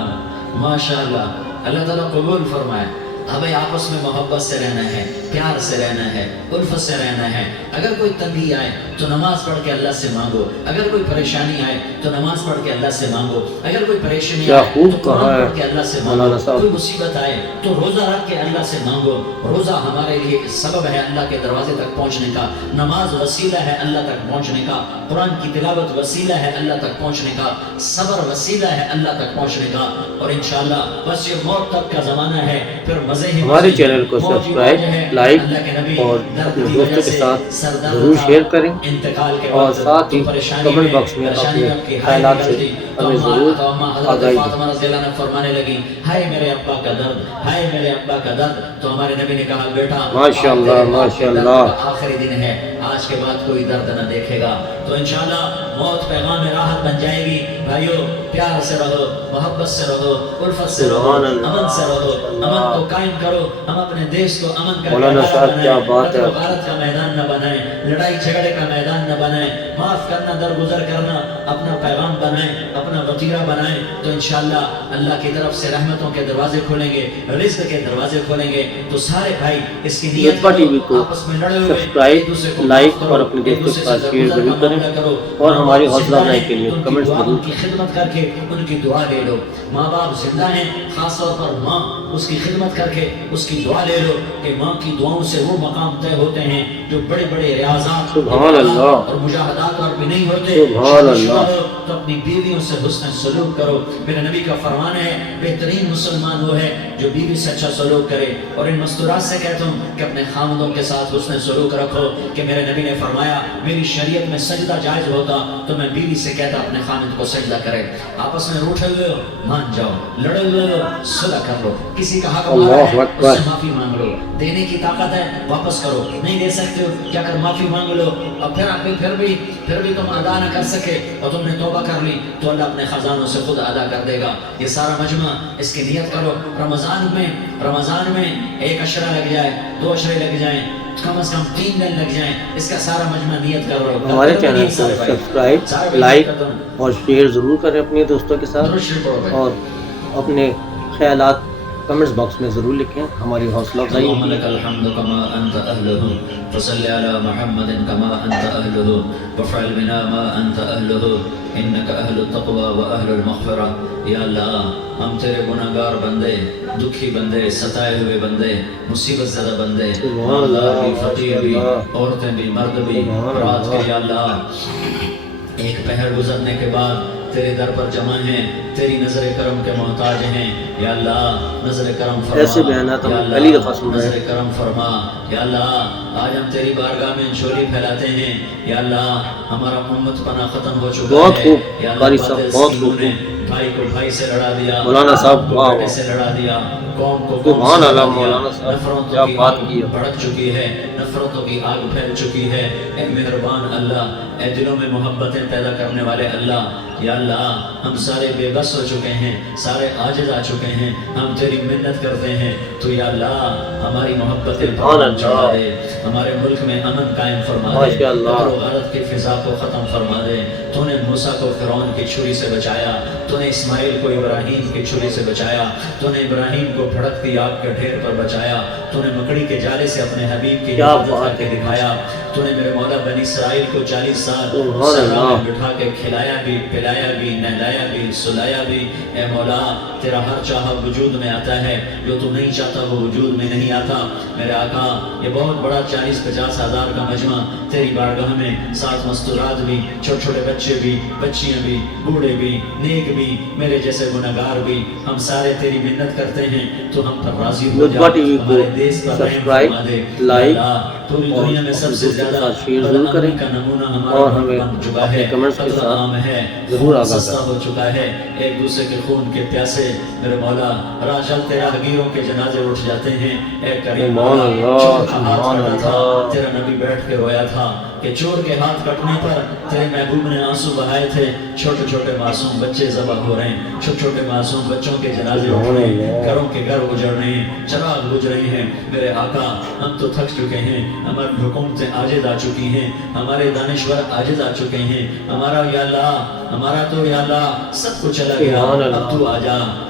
माशाअल्लाह, अल्लाह ताला कबूल फरमाए। हमें आपस में मोहब्बत से रहना है, प्यार से रहना है, उल्फत से रहना है। अगर कोई तंगी आए तो नमाज पढ़ के अल्लाह से मांगो, अगर कोई परेशानी आए तो नमाज पढ़ के अल्लाह से मांगो, अगर कोई परेशानी क्या आए खूब तो कहा कुरान है पढ़ के अल्लाह से मौलाना मांगो, साहब। कोई मुसीबत आए तो रोजा रख के अल्लाह से मांगो। रोजा हमारे लिए सबब है अल्लाह के दरवाजे तक पहुंचने का, नमाज वसीला है अल्लाह तक पहुंचने का, कुरान की तिलावत वसीला है अल्लाह तक पहुंचने का, सब्र वसीला है अल्लाह तक पहुंचने का। और इंशाअल्लाह बस ये मौत तक का जमाना है, फिर मजे ही हमारे मजे। चैनल को मौत ही सब्सक्राइब, मौज है। लाइक अल्लाह के नबी और दर्द अपने की दोस्तों वजह के से साथ सरदर्द ज़रूर था। शेयर करें इंतकाल के और वक्त साथ ही तो परेशानी कमेंट में बॉक्स में परेशानी अपने में आपकी हाय ख्यालात से निकलती तो हमें अम्मा ज़रूर हज़रत आगाही फातिमा रज़ियल्लाहु अन्हा फरमाने लगी, हाय मेरे अब्बा का दर्द, हाय मेरे अब्बा का दर्द। तो हमारे नबी ने कहा, बेटा माशाअल्लाह, माशाअल्लाह। आखिरी दिन है, आज के बाद कोई दर्द न देखेगा। तो इंशाअल्लाह मौत पैगाम राहत बन जाएगी। भाइयों, प्यार से रहो, मोहब्बत से रहो, उल्फत से रहो, सुभान अल्लाह, अमन से रहो, माशाअल्लाह। अमन को कायम करो। हम अपने देश को अमन का मौलाना मैदान साहब, बनाएं, क्या बात है। कत्ल गारत का मैदान न बनाएं, लड़ाई झगड़े का मैदान न बनाएं, माफ करना, दरगुजर करना अपना पैगाम बनाएं, अपना वतीरा बनाएं। तो इंशाअल्लाह अल्लाह की तरफ से रहमतों के दरवाजे खोलेंगे, रिज़्क़ के दरवाजे खोलेंगे। तो सारे भाई इसकी नियत लुत्फ़ा टीवी को आपस में लड़े हुए सब्सक्राइब, एक दूसरे को लाइक माफ करो, और अपने एक दोस्तों दूसरे के साथ से शेयर दरगुजर ज़रूर का करें मामला करो। और माँ हमारी बाप हौसला जिंदा अफजाई हैं, के लिए उनकी कमेंट्स दुआ, ज़रूर उनकी खिदमत करके उनकी दुआ ले लो। माँ बाप जिंदा हैं, खास तौर पर माँ, उसकी खिदमत करके उसकी दुआ ले लो कि माँ की दुआओं से वो मकाम तय होते हैं जो बड़े बड़े रियाज़ात सुभान अल्लाह और मुजाहदात और भी नहीं होते। सुभान अल्लाह। तो अपनी बीवियों से हुस्न सलूक करो। मेरे नबी का फरमान है, बेहतरीन मुसलमान वो है जो बीवी से अच्छा सलूक करे। और इन मस्तूरात से कहता हूँ कि अपने खामदों के साथ हुस्न सलूक रखो। कि मेरे नबी ने फरमाया, मेरी शरीयत में सजदा जायज़ होता तो मैं बीवी से कहता अपने खामिद को सजदा करे। आपस में रूठे हुए हो, मान जाओ, लड़े हुए हो, सुलह कर लो। किसी का हक मारा है, उससे माफी मांग लो। देने की ताकत है, वापस करो। नहीं दे सकते हो, क्या कर माफी मांग लो। और फिर भी तुम अदा न कर सके और तुमने तौबा कर ली तो अल्लाह अपने खजानों से खुद अदा कर देगा। ये सारा मजमा, इसकी नियत करो। रमजान में एक अशरा लग जाए, 2 अशरे लग जाए, कम से कम 3 दिन लग जाए, इसका सारा मजमा नियत करो। हमारे चैनल को सब्सक्राइब, लाइक और शेयर ज़रूर करें अपने दोस्तों के साथ और अपने ख्यालात कमेंट्स बॉक्स में ज़रूर लिखें। हमारी हौसला अफजाई हम तेरे गुनाहगार बंदे, दुखी बंदे, सताए हुए बंदे, मुसीबत ज़दा बंदे, मालदार भी, फकीर भी, औरतें भी, मर्द भी, रात के या अल्लाह एक पहर गुजरने के बाद तेरे दर पर जमा हैं, तेरी नजर करम के मोहताज हैं। या अल्लाह नजर करम फरमा, ऐसे बयानात हम पहली दफ़ा सुन रहे हैं। नजर करम फरमा। या अल्लाह आज हम तेरी बारगाह में झोली फैलाते हैं। या अल्लाह हमारा मोहम्मद पना खत्म हो चुका बहुत है। खूब या कारी अल्लाह साहब, बातिल बहुत सिद्धों खूब। ने भाई को भाई से लड़ा दिया, मौलाना साहब, बाप को वाह, बेटे वाह। से लड़ा दिया, कौम को सुभान कौम से अल्लाह, लड़ा दिया। मौलाना साहब, नफरतों क्या की बात आग की है। भड़क चुकी है, नफरतों की आग फैल चुकी है। ए मेहरबान अल्लाह, ए दिलों में मोहब्बतें पैदा करने वाले अल्लाह, या अल्लाह हम सारे बेबस हो चुके हैं, सारे आजिज आ चुके हैं, हम तेरी मिन्नत करते हैं। तो या अल्लाह हमारी मोहब्बतें चढ़ा दे, हमारे मुल्क में अमन कायम फरमा दे, गलत की फिजा को ख़त्म फरमा दे। तूने मूसा को फिरौन की छुरी से बचाया, तूने इस्माइल को इब्राहीम की छुरी से बचाया, तूने इब्राहीम को भड़कती आग के ढेर पर बचाया, तूने मकड़ी के जाले से अपने हबीब की हिफाजत करके दिखाया। तूने मेरे मौला बनी इसराइल को 40 साल सहरा में बिठा के खिलाया भी, पिलाया भी, नहलाया भी, सुलाया भी। ए मौला तेरा हर चाहा वजूद में आता है, जो तू नहीं चाहता वो वजूद में नहीं आता। मेरे आका ये बहुत बड़ा 40-50 हज़ार का मजमा तेरी बारगाह में, 7 मस्तूरात भी, छोटे छोटे बच्चे भी, बच्चियां भी, बूढ़े भी, नेक भी, मेरे जैसे गुनहगार भी, हम सारे तेरी मिन्नत करते हैं तो हम पर राजी हो जा। हमारे देश पर सब्सक्राइब, लाइक पूरी दुनिया में सबसे ज्यादा शेयर जरूर करें का नमूना और हमारा हमें बन चुका अपने है, कमेंट्स के साथ आम है, जरूर आगाह सस्ता हो चुका है, एक दूसरे के खून के प्यासे। मेरे मौला राजल तेरा हगीरों के जनाजे उठ जाते हैं। ए करीम तेरा नबी बैठ के रोया था कि चोर के हाथ कटने पर तेरे महबूब ने आंसू बहाए थे। छोटे छोटे मासूम बच्चे ज़बह हो रहे हैं, छोटे छोटे मासूम बच्चों के जनाजे उठ रहे हैं, घरों के घर उजड़ रहे हैं, चराग बुझ रहे हैं। मेरे आका हम तो थक चुके हैं, हमारी हुकूमतें आजिज़ आ चुकी हैं, हमारे दानिश्वर आजिज़ आ चुके हैं। हमारा या अल्लाह ہمارا تو یا اللہ سب کچھ چلا گیا، سبحان اب اللہ۔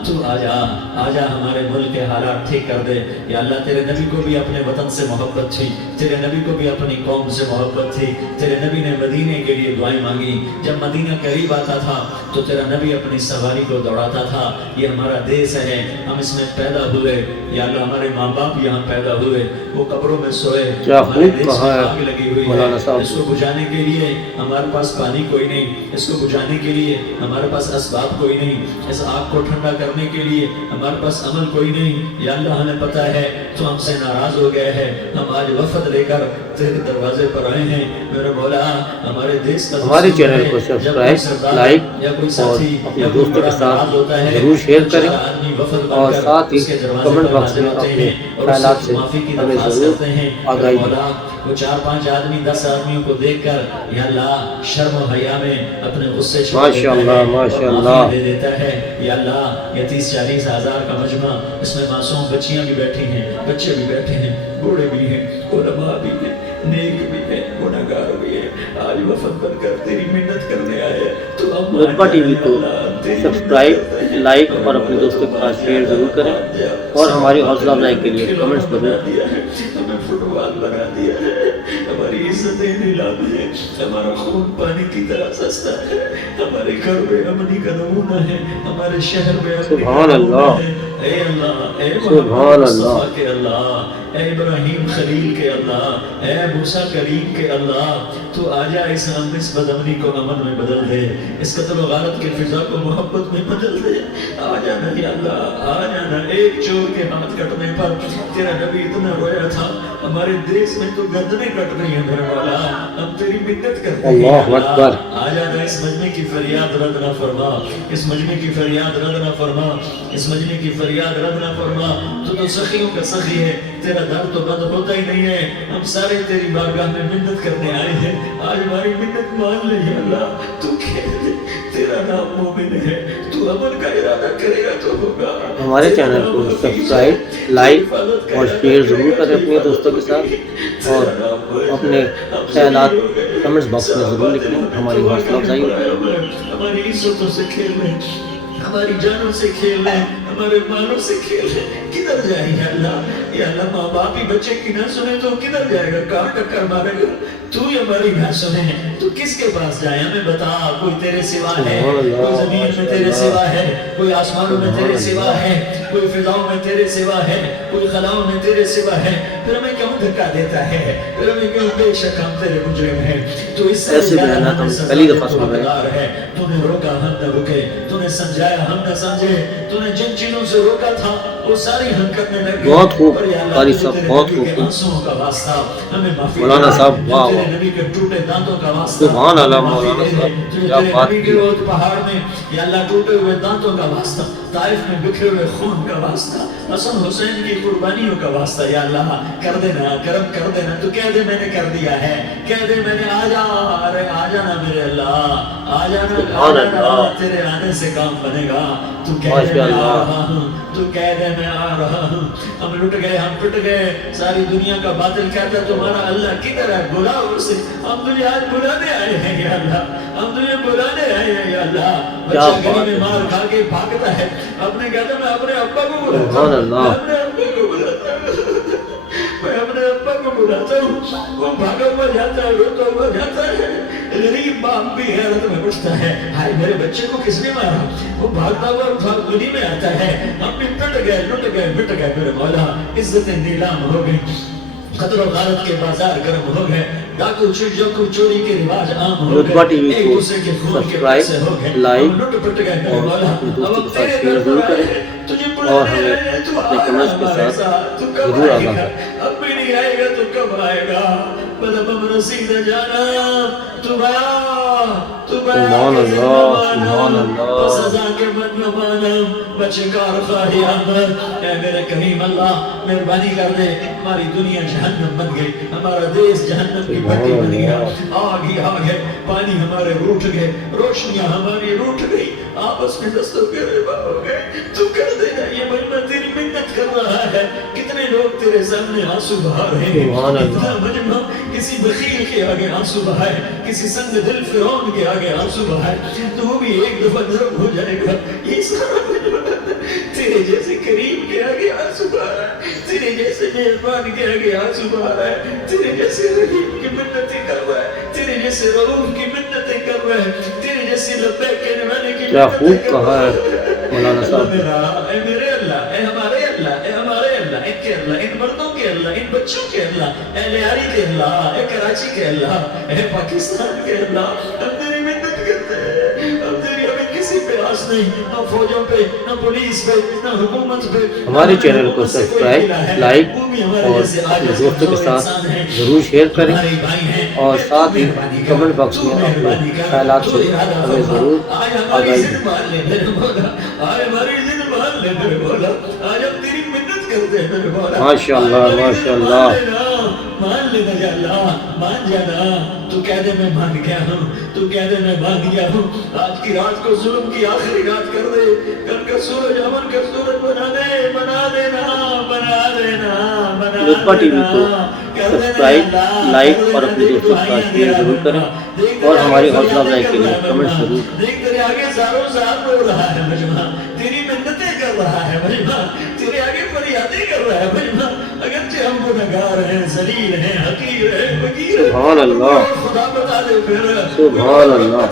تو آ جا ہمارے ملک کے حالات ٹھیک کر دے یا اللہ۔ تیرے نبی کو بھی اپنے وطن سے محبت تھی، تیرے نبی کو بھی اپنی قوم سے محبت تھی، تیرے نبی نے مدینے کے لیے دعائیں مانگی۔ جب مدینہ قریب آتا تھا تو تیرا نبی اپنی سواری کو دوڑاتا تھا، یہ ہمارا دیس ہے، ہم اس میں پیدا ہوئے یا اللہ، ہمارے ماں باپ یہاں پیدا ہوئے، وہ قبروں میں سوئے، کیا ہمارے خوب دیس کہا میں ہے آگ لگی ہوئی مولانا ہے، صاحب۔ اس کو بجھانے کے لیے ہمارے پاس پانی کوئی نہیں، اس کو بجھانے کے لیے ہمارے پاس اسباب کوئی نہیں، اس آگ کو ٹھنڈا کرنے کے لیے ہمارے پاس عمل کوئی نہیں یا اللہ۔ ہمیں پتہ ہے تو ہم سے ناراض ہو گئے ہیں، ہم آج وفد لے کر تیرے دروازے پر آئے ہیں میرے مولا۔ ہمارے دیس کا ہمارے چینل کو سبسکرائب، لائک اور اپنے دوستوں کے ساتھ ضرور شیئر کریں اور ساتھ ہی کمنٹ باکس میں اپنے خیالات سے ہمیں ضرور آگاہی دیں۔ وہ 4-5 آدمی 10 آدمیوں کو دیکھ کر یا اللہ شرم و حیا میں اپنے غصے ماشاءاللہ ماشاءاللہ دے دیتا ہے یا اللہ۔ یہ 30-40 ہزار کا مجمع، اس میں معصوم بچیاں بھی بیٹھی ہیں، بچے بھی بیٹھے ہیں، بوڑھے بھی ہیں، علماء بھی ہیں، نیک بھی ہیں، گناہگار بھی ہیں، آج وفد بن کر تیری منت کرنے آئے تو ہم رتبہ ٹی وی کو سبسکرائب، لائک اور اپنے دوستوں کے ساتھ شیئر ضرور کریں اور ہماری حوصلہ افزائی کے لیے کمنٹس ضرور کریں۔ ہمیں فٹ بال بنا دیا ہے، ہماری عزتیں نیلامی ہے، ہمارا خون پانی کی طرح سستا ہے، ہمارے گھر میں امنی کا نمونہ ہے، ہمارے شہر میں امنی کا سبحان نمونہ اللہ، ہے۔ اے اللہ، اے سبحان محمد اللہ، مصطفیٰ کے اللہ، اے ابراہیم خلیل کے اللہ، اے موسیٰ کریم کے اللہ، تو آجا اس بد امنی کو امن میں بدل دے، اس قتل و غارت کے فضا کو محبت میں بدل دے۔ آجا نا یا اللہ، آجا نا۔ ایک چور کے ہاتھ کٹنے پر تیرا نبی اتنا رویا تھا، ہمارے دیس میں تو گردنیں کٹ رہی ہیں میرے مولا، ہم تیری منت کرتے ہیں یا اللہ اللہ۔ اکبر۔ آجا نا اس مجمع کی فریاد رد نہ فرما، اس مجمع کی فریاد رد نہ فرما، اس مجمع کی فریاد رد نہ فرما۔ تو سخیوں کا سخی ہے، تیرا در تو بند ہوتا ہی نہیں ہے، ہم سارے تیری بارگاہ میں منت کرنے آئے ہیں، آج ہماری منت مان لے یا اللہ۔ تو کہہ دے تیرا نام مومن ہے، تو عمل کا ارادہ کرے گا تو ہوگا۔ ہمارے چینل کو سبسکرائب، لائک اور شیئر ضرور کریں اپنے دوستوں کے ساتھ اور اپنے خیالات کمنٹس باکس میں ضرور لکھیں، ہماری حوصلہ افزائی ہوگی۔ ہماری عزتوں سے کھیل رہے ہیں، ہماری جانوں سے کھیل رہے ہیں، ہمارے مالوں سے کھیل رہے ہیں، کدھر جائیں یا اللہ؟ یا اللہ ماں باپ ہی بچے کی نہ سنے تو کدھر جائے گا؟ کہاں ٹکر مارے گا؟ تو ہی ہماری نہ سنے تو کس کے پاس جائے؟ ہمیں بتا، کوئی تیرے سوا ہے، کوئی زمین میں تیرے سوا ہے، کوئی آسمانوں میں تیرے سوا ہے، کوئی فضاؤں میں تیرے سوا ہے، کوئی خلاؤں میں تیرے سوا ہے، پھر ہمیں کیوں دھکا دیتا ہے؟ پھر ہمیں کیوں؟ بے شک ہم تیرے مجرم ہیں، تو اس سے ایسے بیانات ہم پہلی دفعہ سن رہے ہیں۔ حقدار ہے۔ تو نے روکا ہم نہ رکے، تو نے سمجھایا ہم نہ سمجھے، تو نے جن چیزوں سے روکا تھا وہ ساری ہم کرنے لگے۔ بہت خوب اور یا اللہ، قاری جو صاحب، تیرے بہت نبی کے خوب۔ آنسوؤں کا واسطہ ہمیں معافی مولانا دے، صاحب، جو واہ تیرے واہ، نبی کے ٹوٹے دانتوں کا واسطہ سبحان اللہ ہمیں معافی مولانا دے، صاحب، جو کیا تیرے بات نبی کی۔ کے روز پہاڑ میں یا اللہ ٹوٹے ہوئے دانتوں کا واسطہ، طائف میں بکھرے ہوئے خون کا واسطہ، حسن حسین کی قربانیوں کا واسطہ یا اللہ کر دینا، کرم کر دینا۔ تو کہہ دے میں نے کر دیا ہے، کہہ دے میں نے، آ جا، ارے آ جانا میرے اللہ، آ جانا، آ جانا، تیرے آنے سے کام بنے گا۔ تو کہہ دے میں آ رہا ہوں، تو کہہ دے میں آ رہا ہوں۔ ہم لٹ گئے، ہم پٹ گئے، ساری دنیا کا باطل کہتا ہے تمہارا اللہ کدھر ہے؟ بلاؤ اسے، ہم تجھے آج بلانے آئے ہیں یا اللہ، ہم تجھے بلانے آئے ہیں یا اللہ۔ بچہ گلی میں مار کھا کے بھاگتا ہے، اپنے کہتا میں اپنے ابا کو بلاتا ہوں، میں اپنے ابا کو بلاتا ہوں، میں اپنے ابا کو بلاتا ہوں، وہ بھاگا ہوا جاتا ہے، روتا ہوا جاتا ہے۔ غریب باپ بھی حیرت میں پوچھتا ہے، ہائے میرے بچے کو کس نے مارا؟ وہ بھاگتا ہوا گلی میں آتا ہے، ہم بھی پٹ گئے، لٹ گئے، مٹ گئے میرے مولا، عزتیں نیلام ہو گئی، قتل و غارت کے بازار گرم ہو گئے، ڈاکو چوری کے رواج عام ہو رتبہ ٹی گئے، وی ایک کو دوسرے کے خون کے پیسے ہو گئے، سبسکرائب، لائک ہم لٹ پٹ گئے میرے اور مولا۔ اپنے اب دوستوں ہم کے ساتھ تیرے شیئر در ضرور پر آئے کریں ہیں، تجھے اور بلانے ہمیں آئے ہیں، تو اپنے آ کمنٹس کے ہمارے ساتھ ساتھ، تو کب ضرور آئے آگاہ گا؟ کریں۔ اب بھی نہیں آئے گا تو کب آئے گا؟ مطلب ہم رسید جانا، تو گیا، تو گیا سبحان کہ زندہ اللہ، مانا، سبحان بس اللہ۔ ازا کے من نہ مانا، بچکار خواہی آمد۔ اے میرے کریم اللہ، مہربانی کر دے، ہماری دنیا جہنم بن گئی، ہمارا دیس جہنم کی بھٹی بن گیا، آگ ہی آگ ہے، پانی ہمارے روٹ گئے، روشنیاں ہماری روٹ گئی، آپس میں دستوں کے ربا ہو گئے۔ تو کر دینا، یہ مجمع تیری منت کر رہا ہے، کتنے لوگ تیرے سامنے آنسو بہا رہے ہیں، سبحان اللہ۔ اتنا مجمع किसी बखील के आगे आंसू बहाए, किसी संग दिल फिरौन के आगे आंसू बहाए, तो वो भी एक दफा नरम हो जाएगा। ये सारा तेरे जैसे करीम के आगे आंसू बहा रहा है, तेरे जैसे मेहरबान के आगे आंसू बहा रहा है, तेरे जैसे रहीम की मिन्नतें कर रहा है, तेरे जैसे रऊफ की मिन्नतें कर रहा है, तेरे जैसे लब्बैक कहने वाले की क्या खूब कहा है मौलाना साहब। ए मेरे अल्लाह, ए हमारे अल्लाह, ए हमारे अल्लाह, इनके अल्लाह, इन मर्दों के अल्लाह, इन बच्चों के अल्लाह, ए लियारी के अल्लाह, ए कराची के अल्लाह, ए पाकिस्तान के अल्लाह, हम तेरी मिन्नत करते हैं। हम तेरी हमें किसी पे आस नहीं, ना फौजों पे, ना पुलिस पे, ना हुकूमत पे। हमारे चैनल को सब्सक्राइब, लाइक और अपने दोस्तों के साथ ज़रूर शेयर करें और साथ ही कमेंट बॉक्स में अपने ख्यालात से हमें ज़रूर आगाही दें। माशाअल्लाह माशाअल्लाह। मान लेना या अल्लाह, मान जाना। तू कह दे मैं मान गया हूँ, तू कह दे मैं मान गया हूँ। आज की रात को जुल्म की आखिरी रात कर दे, कल का सूरज अमन का सूरज बना दे, बना देना, बना देना, बना लुत्फा टीवी को देना। सब्सक्राइब, लाइक और अपने दोस्तों के साथ शेयर जरूर करें और हमारी हौसला अफजाई के लिए कमेंट जरूर करें। देख तेरे आगे सारों साथ रो रहा है मजमा, तेरी मिन्नतें कर रहा है मजमा, तेरे आगे फरियादें कर रहा है मजमा। अगरचे हम गुनहगार हैं, जलील हैं, हकीर हैं, फकीर हैं, सुभान अल्लाह, खुदा बता दे फिर, सुभान अल्लाह।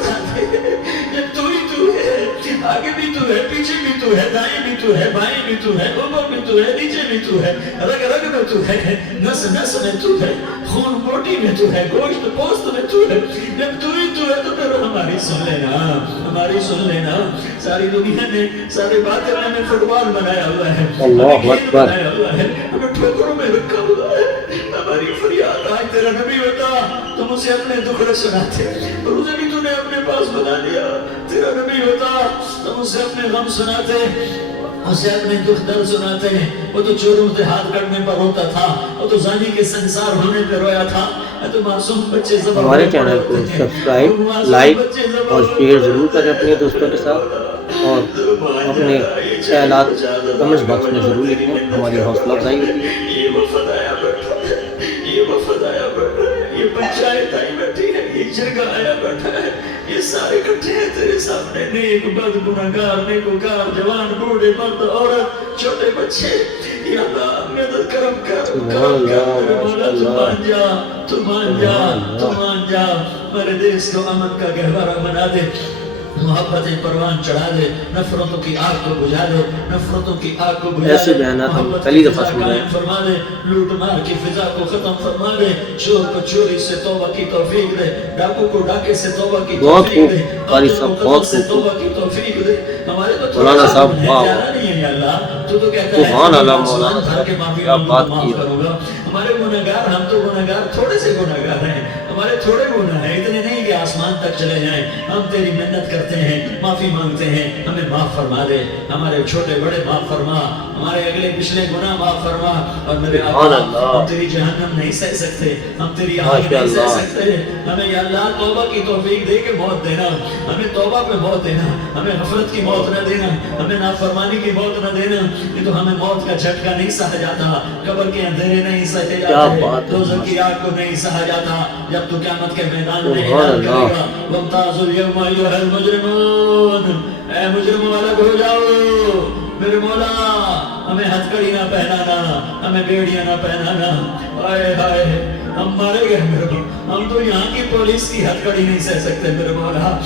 जब तू ही तू है, आगे भी तू है, पीछे भी तू है, दाएं भी तू है, बाएं भी तू है, ऊपर भी तू है, नीचे भी तू है, रग रग में तू है, नस नस में तू है, खून बोटी में तू है, गोश्त पोस्त में तू है। जब तू ही तू है तो फिर हमारी सुन लेना, हमारी सुन लेना। सारी दुनिया ने, सारे बातिल ने हमें फुटबॉल बनाया हुआ है, अल्लाह हमें गेंद अकबर। बनाया हुआ है, हमें ठोकरों में रखा हुआ है। हमारी फरियाद आज तेरा नबी होता, तुम उसे अपने दुखड़े सुनाते, और उसे भी तूने अपने पास बना लिया। तेरा नबी होता, तुम उसे अपने गम सुनाते, उसे अपने दुख दर्द सुनाते हैं। वो तो चोरों से हाथ कटने पर रोता था, वो तो जानी के संसार होने पर रोया था। तो मासूम बच्चे हमारे चैनल को सब्सक्राइब, लाइक और शेयर जरूर करें अपने दोस्तों के साथ और अपने ख्यालात कमेंट्स बॉक्स में जरूर लिखें। हमारी हौसला अफजाई होगी। ये वफद आया बैठा है, ये वफद आया बैठा है, ये पंचायत आई बैठी है, ये जगह आया बैठा है, ये सारे इकट्ठे हैं तेरे सामने। नेक बद गुनहगार, नेकोकार, जवान, बूढ़े, मर्द, औरत, छोटे बच्चे। या अल्लाह मदद करम कर, करम कर मेरे मौला, तू मान जा, तू मान जा, तू मान जा। मेरे देश को अमन का गहवारा बना दे, मोहब्बतें परवान चढ़ा दे, नफरतों की आग को बुझा दे, नफरतों की आग को बुझा ऐसे दे, बयानात हम मोहब्बत पहली की दफा फिजा सुन रहे हैं। कायम फरमा दे, लूट मार की फिजा को खत्म फरमा दे, चोर को चोरी से तौबा की तौफीक दे, डाकू को डाके से तौबा की बहुत तौफीक दे, खूब कारी कातिल साहब, को बहुत कत्ल से खूब। तौबा की तौफीक दे। हमारे तो मौलाना साहब, है, वाह, जाना नहीं है या अल्लाह। तू तो कहता है सुभान अल्लाह मौलाना आसमान भर के माफी क्या मांगूंगा बात तो माफ की है। करूंगा। हमारे गुनहगार, हम तो गुनहगार, थोड़े से गुनहगार हैं, हमारे थोड़े गुनाह हैं, इतने नहीं कि आसमान तक चले जाएं। हम तेरी मिन्नत करते हैं, माफी मांगते हैं, हमें माफ फरमा दे, हमारे छोटे बड़े माफ फरमा, हमारे अगले पिछले गुनाह माफ फरमा। और मेरे सुभान आका, अल्लाह। हम तेरी जहन्नम नहीं सह सकते, हम तेरी आग नहीं सह माशाअल्लाह। सकते। हमें या अल्लाह तौबा की तौफीक दे के मौत देना, हमें तौबा पे मौत देना, हमें गफलत की मौत न देना, हमें नाफरमानी की मौत न देना। नहीं तो हमें मौत का झटका नहीं सहा जाता, कब्र के अंधेरे नहीं सहे क्या जाते, बात है। दोज़ख की आग को नहीं सहा जाता। जब तू क़यामत के मैदान में सुभान ऐलान अल्लाह। करेगा, वम्ताज़ुल यौमा अय्युहल मुजरिमून, ऐ मुजरिमों अलग हो जाओ। मेरे मौला, हमें हथकड़ी ना पहनाना, हमें बेड़ियां ना पहनाना। हाय हाय, हम मारे गए मेरे को, हम तो यहाँ की पुलिस की हथकड़ी नहीं सह सकते मेरे मौला।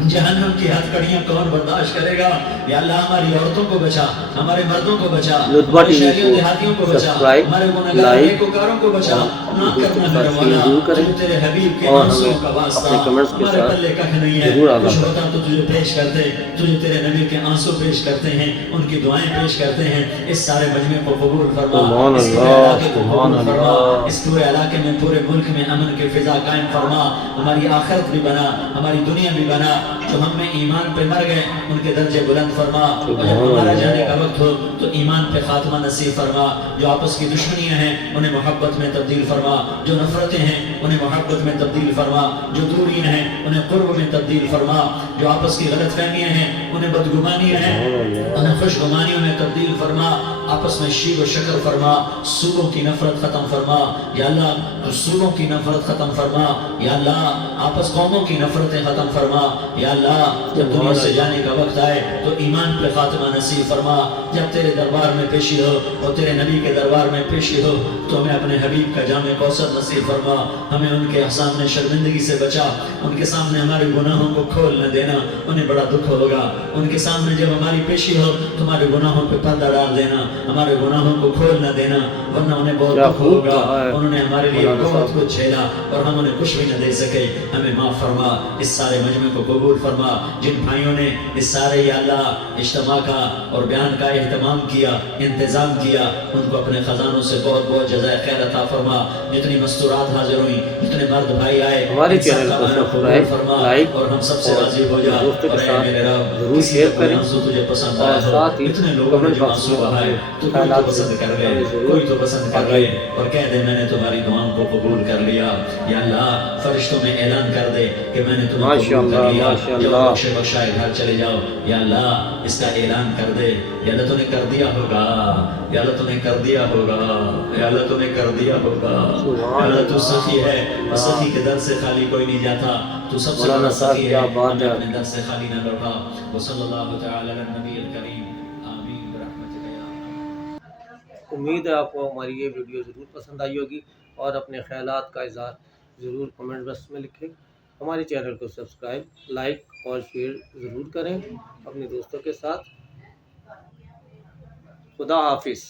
जहन्नम की हथकड़ियां कौन बर्दाश्त करेगा। या अल्लाह हमारी औरतों को बचा, हमारे मर्दों को बचा, लुत्फा हमारे टीवी शहरियों को देहातियों को बचा, सब्सक्राइब, हमारे गुनहगार लाइक नेकोकारों को बचा। और ना दोस्तों करना के मेरे साथ मौला, शेयर जरूर करें जो तेरे हबीब के और आंसुओं हमें का वास्ता, अपने कमेंट्स के हमारे साथ पल्ले कख नहीं है। जरूर आगाह कुछ करें। होता तो तुझे पेश करते, तुझे तेरे नबी के आंसू पेश करते हैं, उनकी दुआएं पेश करते हैं। इस सारे मजमे को कबूल फरमा, सुभान इस पूरे अल्लाह, इलाके को सुभान कबूल फरमा, अल्लाह। इस पूरे इलाके में, पूरे मुल्क में अमन की फिजा कायम फरमा। हमारी आखिरत भी बना, हमारी दुनिया भी बना। जो हम में ईमान पे मर गए उनके दर्जे बुलंद फरमा, और जब हमारा जाने का वक्त हो तो ईमान पे खात्मा नसीब फरमा। जो आपस की दुश्मनियां हैं उन्हें मोहब्बत में तब्दील फरमा, जो नफरतें हैं उन्हें मोहब्बत में तब्दील फरमा, जो दूरियां हैं उन्हें कुर्ब में तब्दील फरमा, जो आपस की गलतफहमियां हैं उन्हें बदगुमानियां हैं उन्हें खुशगुमानियों में तब्दील फरमा, आपस में शीर व शक्र फरमा, सूबों की नफरत खत्म फरमा या अल्लाह, तो सूबों की नफरत खत्म फरमा या अल्लाह, आपस कौमों की नफरतें खत्म फरमा या अल्लाह। जब दुनिया से जाने का वक्त आए तो ईमान पे खात्मा नसीब फरमा। जब तेरे दरबार में पेशी हो और तेरे नबी के दरबार में पेशी हो तो हमें अपने हबीब का जामे कौसर नसीब फरमा, हमें उनके सामने शर्मिंदगी से बचा, उनके सामने हमारे गुनाहों को खोल न देना, उन्हें बड़ा दुख होगा। उनके सामने जब हमारी पेशी हो तुम्हारे गुनाहों पे पर्दा डाल देना, हमारे गुनाहों को खोल न देना, वरना उन्हें बहुत दुख होगा। उन्होंने हमारे लिए बहुत कुछ झेला और हम उन्हें कुछ भी न दे सके, हमें माफ फरमा, इस सारे मजमे को कबूल फरमा। जिन भाइयों ने इस सारे या अल्लाह इज्तिमा का और बयान का एहतमाम किया, इंतजाम किया, उनको अपने खजानों से बहुत बहुत जज़ाए खैर अता फरमा। जितनी मस्तूरात हाजिर हुई, जितने मर्द भाई आए, हमारे चैनल को सब्सक्राइब, लाइक और हम सबसे राजी हो जा, दोस्तों के और साथ मेरे रब जरूर शेयर करें तुझे पसंद और आया हो, साथ ही इतने लोगों ने कमेंट जो बॉक्स आंसू में बहाए अपने तो कोई तो ख्यालात पसंद कर ले, हमें जरूर कोई तो पसंद कर ले बताइए। और कह दे मैंने तुम्हारी दुआओं को कबूल कर लिया। या अल्लाह फरिश्तों में ऐलान कर दे कि मैंने तुम्हें कबूल कर लिया, जब बख्शे बख्शाए घर चले जाओ। या अल्लाह इसका ऐलान कर दे, या अल्लाह तूने कर दिया होगा, या अल्लाह तूने कर दिया होगा, या अल्लाह तूने कर दिया होगा। या अल्लाह तू सखी है और सखी के दर से खाली कोई नहीं जाता, तू सबसे बड़ा सखी है, हमें अपने दर से खाली न लौटा। वसल्लल्लाहु तआला अला नबील करीम, आमीन बिरहमतिका या अरहम। उम्मीद है आपको हमारी ये वीडियो ज़रूर पसंद आई होगी और अपने ख्यालात का इज़हार ज़रूर कमेंट बॉक्स में लिखें। हमारे चैनल को सब्सक्राइब, लाइक और शेयर ज़रूर करें अपने दोस्तों के साथ। खुदा हाफिज़।